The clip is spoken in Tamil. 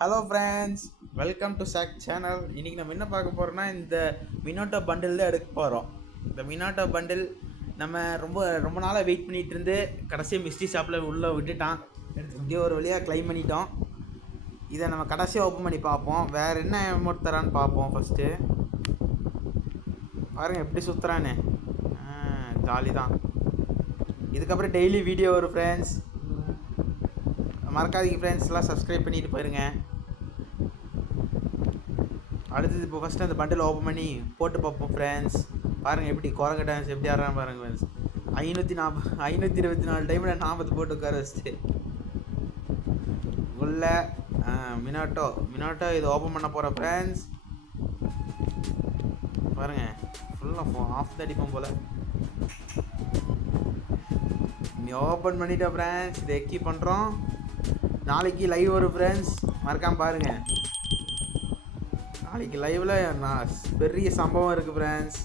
ஹலோ ஃப்ரெண்ட்ஸ், வெல்கம் டு சாக் சேனல். இன்றைக்கி நம்ம என்ன பார்க்க போகிறோம்னா, இந்த மினோட்டோ பண்டில் தான் எடுக்க போகிறோம். இந்த மினோட்டோ பண்டில் நம்ம ரொம்ப ரொம்ப நாளாக வெயிட் பண்ணிகிட்டு இருந்து கடைசியாக மிஸ்ட்ரி ஷாப்பில் உள்ளே விட்டுட்டான். இப்படியே ஒரு வழியாக க்ளைம் பண்ணிட்டோம். இதை நம்ம கடைசியாக ஓப்பன் பண்ணி பார்ப்போம். வேறு என்ன அமௌண்ட் தரான்னு பார்ப்போம். ஃபஸ்ட்டு பாருங்கள் எப்படி சுற்றுறான்னு. ஜாலி தான். இதுக்கப்புறம் டெய்லி வீடியோ வரும் ஃப்ரெண்ட்ஸ். மறக்காதீங்க ஃப்ரெண்ட்ஸ், எல்லாம் சப்ஸ்கிரைப் பண்ணிட்டு போயிருங்க. அடுத்தது இப்போ ஃபஸ்ட்டு அந்த பண்டில் ஓப்பன் பண்ணி போட்டு பார்ப்போம் ஃப்ரெண்ட்ஸ். பாருங்கள் எப்படி குரங்க டான்ஸ் எப்படி ஆடுறான்னு பாருங்கள் ஃப்ரெண்ட்ஸ். 524 டைமில் 40 போட்டு உட்கார வச்சுட்டு உள்ள மினாட்டோ இது ஓப்பன் பண்ண போகிற ஃப்ரெண்ட்ஸ். பாருங்கள் ஃபுல்லாக ஆஃப் தான் அடிப்போம் போல். நீ ஓப்பன் பண்ணிட்டோம் ஃப்ரெண்ட்ஸ். இதை எக்கி பண்ணுறோம். நாளைக்கு லைவ் வரும் ஃப்ரெண்ட்ஸ், மறக்காமல் பாருங்கள். நாளைக்கு லைவில் நான் பெரிய சம்பவம் இருக்குது ஃப்ரெண்ட்ஸ்.